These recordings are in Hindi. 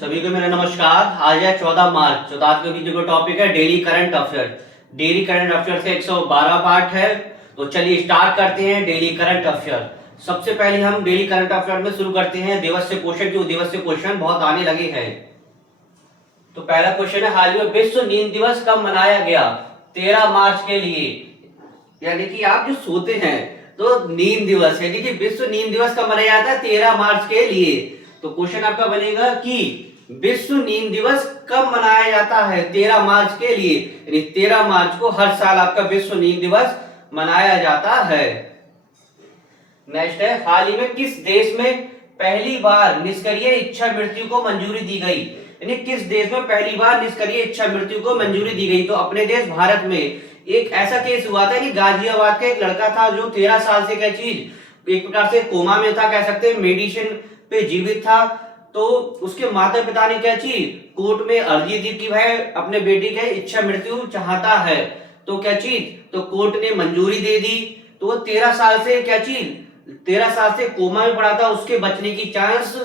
सभी को मेरा नमस्कार। आज है 14 मार्च। 14 के वीडियो का टॉपिक है daily current affair. Daily current affair से 112 पार्ट है। तो चलिए स्टार्ट करते हैं डेली करंट अफेयर। सबसे पहले हम डेली करंट अफेयर में शुरू करते हैं दिवस से क्वेश्चन, जो दिवस से क्वेश्चन बहुत आने लगे हैं। तो पहला क्वेश्चन है, हाल ही में विश्व नींद दिवस कब मनाया गया? 13 मार्च के लिए। यानी कि आप जो सोते हैं तो नींद दिवस, यानी कि विश्व नींद दिवस कब मनाया जाता है? 13 मार्च के लिए। तो क्वेश्चन आपका बनेगा कि विश्व नींद दिवस कब मनाया जाता है? 13 मार्च के लिए। यानी 13 मार्च को हर साल आपका विश्व नींद दिवस मनाया जाता है। नेक्स्ट है, हाल ही में किस देश में पहली बार निष्क्रिय इच्छा मृत्यु को मंजूरी दी गई? यानी किस देश में पहली बार निष्क्रिय इच्छा मृत्यु को मंजूरी दी गई? तो अपने देश भारत में एक ऐसा केस हुआ था कि गाजियाबाद का एक लड़का था जो 13 साल से क्या चीज एक प्रकार से कोमा में था, कह सकते हैं मेडिसिन पे जीवित था। तो उसके माता पिता ने क्या चीज कोर्ट में अर्जी दी कि भाई अपने बेटे के इच्छा मृत्यु चाहता है। तो क्या चीज तो कोर्ट ने मंजूरी दे दी। तो वो 13 साल से क्या चीज 13 साल से कोमा में पड़ा था, उसके बचने की चांस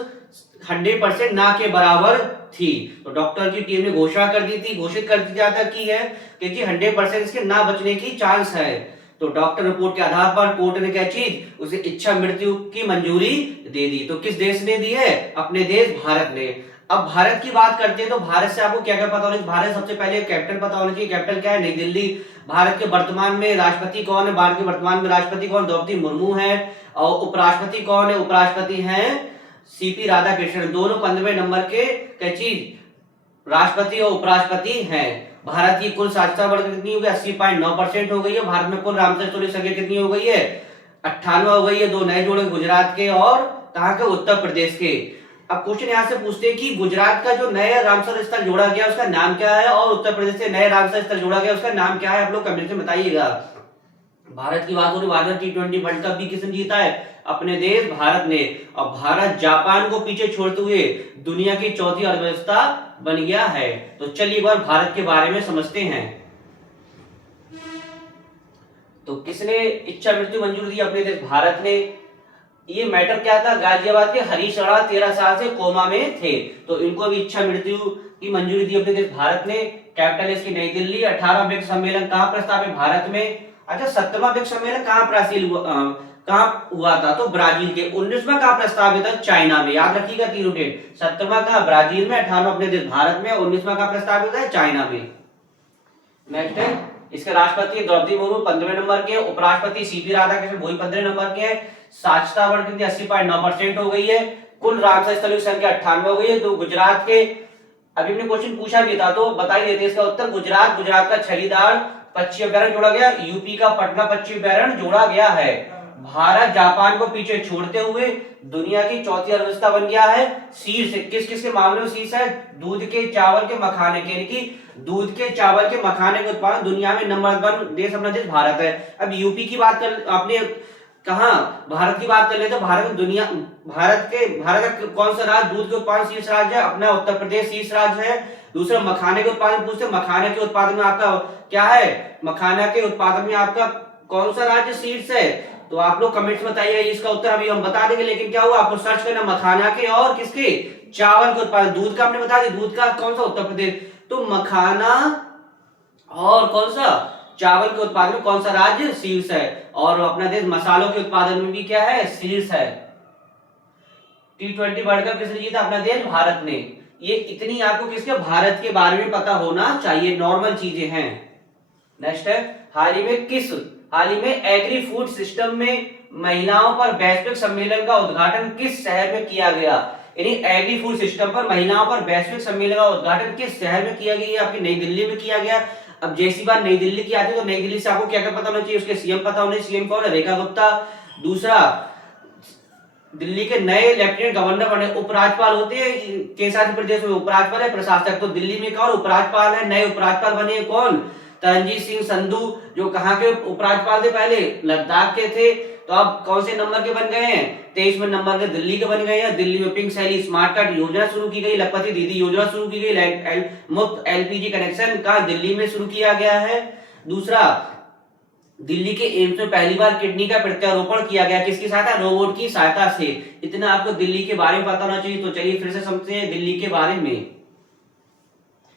100% ना के बराबर थी। तो डॉक्टर की टीम ने घोषणा कर दी थी, घोषित कर दिया था कि है कि 100% इसके ना बचने की चांस है। तो डॉक्टर रिपोर्ट के आधार पर कोर्ट ने क्या चीज उसे इच्छा मृत्यु की मंजूरी दे दी। तो किस देश ने दी है? अपने देश भारत ने। अब भारत की बात करते हैं तो भारत से आपको क्या क्या पता होना चाहिए? भारत सबसे पहले कैपिटल पता होना चाहिए। कैपिटल क्या है? नई दिल्ली। भारत के वर्तमान में राष्ट्रपति कौन है? भारत के वर्तमान में राष्ट्रपति कौन? द्रौपदी मुर्मू है। और उपराष्ट्रपति कौन है? उपराष्ट्रपति हैं सीपी राधाकृष्णन। दोनों 15वें नंबर के क्या चीज राष्ट्रपति और उपराष्ट्रपति हैं। भारत की कुल साक्षरता दर कितनी हो गई? 80.9% हो गई है। भारत में कुल रामसर स्टोरेज संख्या कितनी हो गई है? 98 हो गई है। 2 नए जोड़े गुजरात के और कहां के? उत्तर प्रदेश के। अब क्वेश्चन यहां से पूछते हैं कि गुजरात का जो नया रामसर स्थल जोड़ा गया उसका नाम क्या है, और उत्तर प्रदेश से नया रामसर स्थल जोड़ा गया उसका नाम क्या है? आप लोग कमेंट में बताइएगा। भारत की बात हो रही, भारत T20 वर्ल्ड कप भी किसने जीता है? अपने देश भारत ने। और भारत जापान को पीछे छोड़ते हुए दुनिया की चौथी अर्थव्यवस्था बन गया है। तो चलिए एक बार भारत के बारे में समझते हैं। तो किसने इच्छा मृत्यु मंजूर दी? अपने देश भारत ने। ये मैटर क्या था? गाजियाबाद के हरीश राणा 13 साल से कोमा में थे, तो इनको भी इच्छा मृत्यु की मंजूरी दी अपने देश भारत ने। कैपिटल इसकी नई दिल्ली। 18वां ब्रिक्स सम्मेलन कहां प्रस्तावित? भारत में। अच्छा, 17वां ब्रिक्स सम्मेलन कहां हुआ था? तो ब्राजील के। 19वां कहां प्रस्तावित है? चाइना में। याद रखिएगा तीनों डेट। 17वां कहां? ब्राजील में। 18वां अपने देश भारत में। 19वां कहां प्रस्तावित है? चाइना में। नेक्स्ट है, इसके राष्ट्रपति द्रौपदी मुर्मू 15वें नंबर के। उपराष्ट्रपति सीपी राधाकृष्णन वही 15वें नंबर के हैं। साक्षरता दर कितनी? 80.9% हो गई है। कुल रामसर स्थलों की संख्या 98 हो गई है। तो गुजरात के अभी हमने क्वेश्चन पूछा भी था तो बता ही देते इसका उत्तर। गुजरात का छलीदार पक्षी अभ्यारण्य जोड़ा गया। यूपी का पटना पक्षी अभ्यारण्य जोड़ा गया है। भारत जापान को पीछे छोड़ते हुए दुनिया की चौथी अर्थव्यवस्था बन गया है। शीर्ष किस किस के मामले में शीर्ष है? दूध के, चावल के, मखाने के। यानी कि दूध के, चावल के, मखाने के उत्पादन दुनिया में नंबर 1 देश अपना देश भारत है। अब यूपी की बात कर, आपने कहा भारत की बात कर ले तो भारत का कौन सा राज्य दूध के उत्पादन शीर्ष राज्य है? अपना उत्तर प्रदेश शीर्ष राज्य है। दूसरा मखाने के उत्पादन पूछते, मखाने के उत्पादन में आपका क्या है? मखाना के उत्पादन में आपका कौन सा राज्य शीर्ष है? तो आप लोग कमेंट्स में बताइए। इसका उत्तर अभी हम बता देंगे, लेकिन क्या हुआ आपको सर्च करना मखाना के और किसके? चावल के उत्पादन। दूध का हमने बता दिया, दूध का कौन सा? उत्तर प्रदेश। तो मखाना और कौन सा? चावल के उत्पादन में कौन सा राज्य शीर्ष है? और अपना देश मसालों के उत्पादन में भी क्या है? शीर्ष है। T20 वर्ल्ड कप किसने जीता? अपना देश भारत ने। ये इतनी आपको किसके? भारत के बारे में पता होना चाहिए, नॉर्मल चीजें हैं। नेक्स्ट है, हाल ही में एग्री फूड सिस्टम में महिलाओं पर वैश्विक सम्मेलन का उद्घाटन किस शहर में किया गया? यानी एग्री फूड सिस्टम पर महिलाओं पर वैश्विक सम्मेलन का उद्घाटन किस शहर में किया गया? आपकी नई दिल्ली में किया गया। अब जैसी बात नई दिल्ली की आती है तो नई दिल्ली से आपको क्या क्या पता होना चाहिए? उसके सीएम पता होने। सीएम कौन है? रेखा गुप्ता। दूसरा, दिल्ली के नए लेफ्टिनेंट गवर्नर बने। उपराज्यपाल होते हैं केंद्र प्रदेश में, उपराज्यपाल है प्रशासक। तो दिल्ली में कौन उपराज्यपाल है? नए उपराज्यपाल बने कौन? तरणजीत सिंह संधू, जो कहां के उपराज्यपाल थे? पहले लद्दाख के थे। तो अब कौन से नंबर के बन गए हैं? 23वें नंबर के दिल्ली के बन गए हैं। दिल्ली में पिंक शैली स्मार्ट कार्ड योजना शुरू की गई। लखपति दीदी योजना शुरू की गई। मुफ्त LPG कनेक्शन का दिल्ली में शुरू किया गया है। दूसरा, दिल्ली के एम्स में पहली बार किडनी का प्रत्यारोपण किया गया, किसकी सहायता? रोबोट की सहायता से। इतना आपको दिल्ली के बारे में पता होना चाहिए। तो चलिए फिर से समझते हैं दिल्ली के बारे में।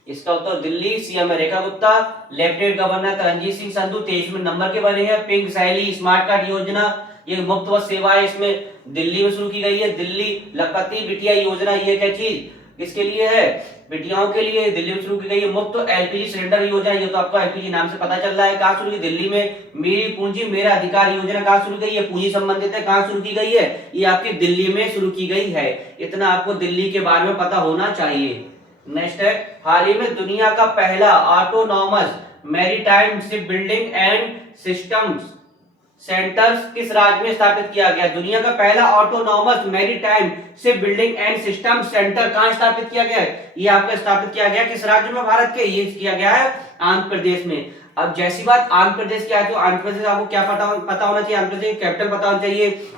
इसका उत्तर दिल्ली, सीएम है रेखा गुप्ता, लेफ्टिनेंट गवर्नर तरनजीत सिंह संधू 23वें नंबर के बने हैं। पिंक सैली स्मार्ट कार्ड योजना, ये मुफ्त बस सेवा है, इसमें दिल्ली में शुरू की गई है। दिल्ली लखपति बिटिया योजना, ये क्या चीज किसके लिए है? बेटियाओं के लिए दिल्ली में शुरू की गई है। मुफ्त एलपीजी सिलेंडर योजना, ये तो आपको एलपीजी नाम से पता चल रहा है। कहां शुरू की? दिल्ली में। मेरी पूंजी मेरा अधिकार योजना कहां शुरू की गई है? पूंजी संबंधित है, कहां शुरू की गई है? ये आपकी दिल्ली में शुरू की गई है। इतना आपको दिल्ली के बारे में पता होना चाहिए। नेक्स्ट है, हाल ही में दुनिया का पहला autonomous maritime ship building and systems centres किस राज्य में स्थापित किया गया? दुनिया का पहला autonomous maritime ship building and system centre कहां स्थापित किया गया है? ये आपका स्थापित किया गया किस राज्य में? भारत के। ये किया गया है आंध्र प्रदेश में। अब जैसी बात आंध्र प्रदेश की आए तो आंध्र प्रदेश आपको क्या पता होना चाहिए? आंध्र प्रदेश कैपिटल पता होना चाहिए,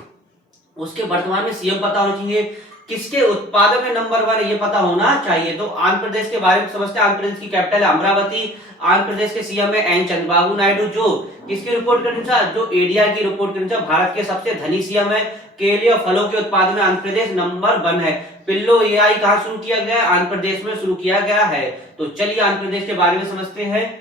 उसके वर्तमान में सीएम पता होना चाहिए, किसके उत्पादन में नंबर 1 है ये पता होना चाहिए। तो आंध्र प्रदेश के बारे में समझते हैं। आंध्र प्रदेश की कैपिटल है अमरावती। आंध्र प्रदेश के सीएम है एन चंद्रबाबू नायडू, जो किसकी रिपोर्ट के अनुसार? जो एडीआर की रिपोर्ट के अनुसार भारत के सबसे धनी सीएम है। केले और फलों के उत्पादन में आंध्र प्रदेश नंबर 1 है। पिल्लो एआई कहां शुरू किया गया? आंध्र प्रदेश में शुरू किया गया है। तो चलिए आंध्र प्रदेश के बारे में समझते हैं।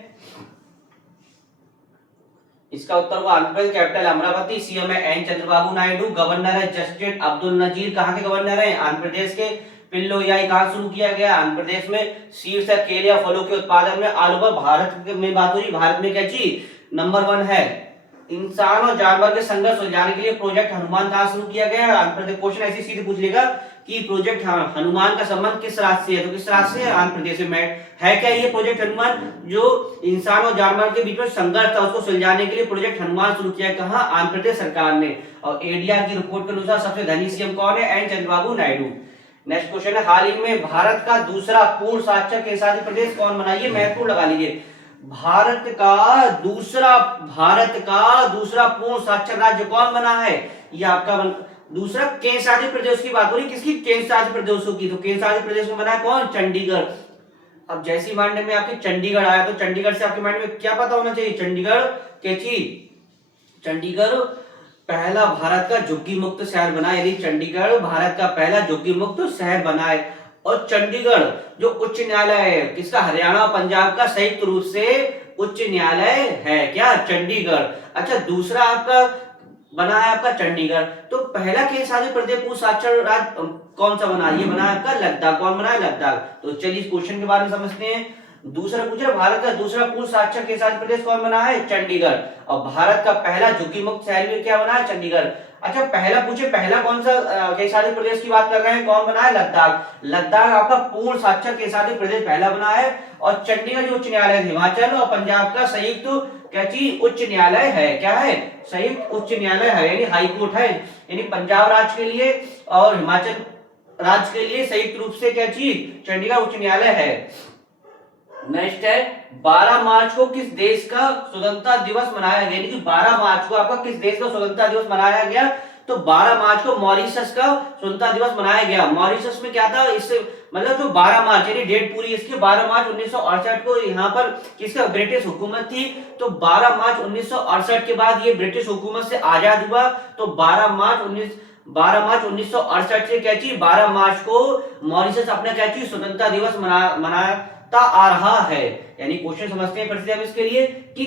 इसका उत्तर हुआ आंध्र प्रदेश, कैपिटल अमरावती, सीएम है एन चंद्रबाबू नायडू, गवर्नर है जस्टिस अब्दुल नजीर। कहां के गवर्नर है? आंध्र प्रदेश के। पिल्लो एआई कहां शुरू किया गया? आंध्र प्रदेश में। शीर्ष है केले और फलों के उत्पादन में आलू। भारत में बात हो रही, भारत में क्या चीज नंबर 1 है। इंसान और जानवर के संघर्ष सुलझाने के लिए प्रोजेक्ट हनुमान कहां शुरू किया गया है? आंध्र प्रदेश। क्वेश्चन ऐसे सीधे पूछ लेगा कि प्रोजेक्ट हनुमान का संबंध किस राज्य से है? तो किस राज्य से है? आंध्र प्रदेश में है। क्या ये प्रोजेक्ट हनुमान? जो इंसान और जानवर के बीच में संघर्ष था उसको सुलझाने के लिए प्रोजेक्ट हनुमान शुरू किया। कहां? आंध्र प्रदेश सरकार ने। और एडीआर की रिपोर्ट के अनुसार सबसे धनी सीएम कौन है? N Chandrababu Naidu. Next question है, हाल ही में भारत का दूसरा पूर्ण साक्षर केंद्रशासित प्रदेश कौन बना? ये महत्वपूर्ण लगा लीजिए। भारत का दूसरा पूर्ण साक्षर राज्य कौन बना है? ये आपका दूसरा केंद्र शासित प्रदेश की बात हो रही, किसकी? केंद्र शासित प्रदेशों की। तो केंद्र शासित प्रदेश में बना है कौन? चंडीगढ़। अब जैसी माइंड में आपके चंडीगढ़ आया तो चंडीगढ़ से आपके माइंड में क्या पता होना चाहिए? चंडीगढ़ कैची? चंडीगढ़ पहला भारत का झुग्गी मुक्त शहर बना, यानी चंडीगढ़ भारत का पहला झुग्गी मुक्त शहर बना है। और चंडीगढ़ जो उच्च न्यायालय है किसका? हरियाणा और पंजाब का संयुक्त रूप से उच्च न्यायालय है। क्या? चंडीगढ़। अच्छा, दूसरा आपका बना है आपका चंडीगढ़। तो पहला केंद्र शासित प्रदेश पूर्ण साक्षर राज्य कौन सा बना? ये बना है आपका लद्दाख। कौन बना है? लद्दाख। तो चलिए इस क्वेश्चन के बारे में समझते हैं। दूसरा पूछ रहा, भारत का दूसरा पूर्ण साक्षर केंद्र शासित प्रदेश कौन बना है? चंडीगढ़। और भारत का पहला झुग्गी मुक्त शहर भी क्या बना है? चंडीगढ़। अच्छा, पहला पूछे, पहला कौन सा केंद्र शासित प्रदेश की बात कर रहे हैं? कौन बना है? लद्दाख। लद्दाख आपका पूर्ण साक्षर केंद्र शासित प्रदेश पहला बना है। और चंडीगढ़ जो उच्च न्यायालय हिमाचल और पंजाब का संयुक्त क्या चीज? उच्च न्यायालय है। क्या है? संयुक्त उच्च न्यायालय है, यानी हाई कोर्ट है। यानी पंजाब राज्य के लिए और हिमाचल राज्य के लिए संयुक्त रूप से क्या चीज? चंडीगढ़ उच्च न्यायालय है। नेक्स्ट है, 12 मार्च को किस देश का स्वतंत्रता दिवस मनाया गया? यानी कि 12 मार्च को आपका किस देश का स्वतंत्रता दिवस मनाया गया? तो 12 मार्च को मॉरिशस का स्वतंत्रता दिवस मनाया गया। मॉरिशस में क्या था? इससे मतलब जो 12 मार्च यानी डेट पूरी इसकी 12 मार्च 1968 को यहाँ पर किसका? ब्रिटिश हुकूमत थी। तो 12 मार्च 1968 के बाद ये ब्रिटिश हुकूमत से आजाद हुआ। तो 12 मार्च 1968 से क्या चीज? 12 मार्च को मॉरिशस अपना क्या चीज? स्वतंत्रता दिवस मनाता आ रहा है। यानी क्वेश्चन समझते हैं फिर से हम इसके लिए कि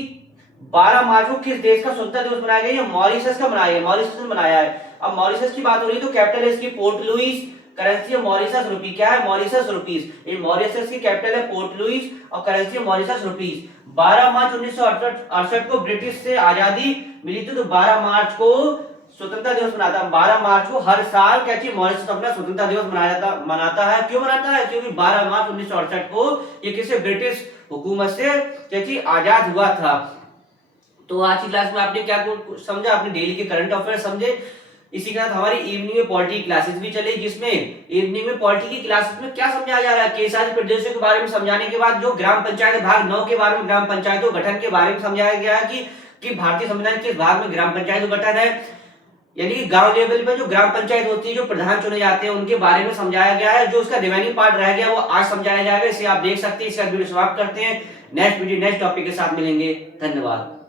12 मार्च को किस देश का स्वतंत्रता दिवस मनाया गया? मॉरिशस का मनाया गया। मॉरिशस ने मनाया है। अब मॉरिशस की बात हो रही है तो कैपिटल है इसकी पोर्ट लुइस, करेंसी है मॉरिशस रुपी। क्या है? Mauritius rupees. ये मॉरिशस की कैपिटल है पोर्ट लुइस और करेंसी है मॉरिशस रुपीस। 12 मार्च 1968 को ब्रिटिश से आजादी मिली थी। तो 12 मार्च को स्वतंत्रता दिवस मनाता है। 12 मार्च को हर साल क्या चीज? मॉरिशस अपना स्वतंत्रता दिवस मनाता है। क्यों मनाता है? क्योंकि 12 मार्च 1968 को ये किसी ब्रिटिश हुकूमत से क्या चीज? आजाद हुआ था। तो आज की क्लास में आपने क्या समझा? आपने डेली के करंट अफेयर समझे। इसी के साथ हमारी इवनिंग में पॉलिटी क्लासेस भी चलेगी, जिसमें इवनिंग में पॉलिटी की क्लासेस में क्या समझाया जा रहा है? केंद्रशासित प्रदेशों के बारे में समझाने के बाद जो ग्राम पंचायत भाग 9 के बारे में ग्राम पंचायतों गठन के बारे में समझाया गया है कि भारतीय संविधान किस भाग में ग्राम पंचायत गठन है। यानी कि गांव लेवल पे जो ग्राम पंचायत होती है, जो प्रधान चुने जाते हैं, उनके बारे में समझाया गया है। जो उसका रिमेनिंग पार्ट रह गया वो आज समझाया जाएगा। इसे आप देख सकते हैं। इसका वीडियो समाप्त करते हैं। नेक्स्ट वीडियो नेक्स्ट टॉपिक के साथ मिलेंगे। धन्यवाद।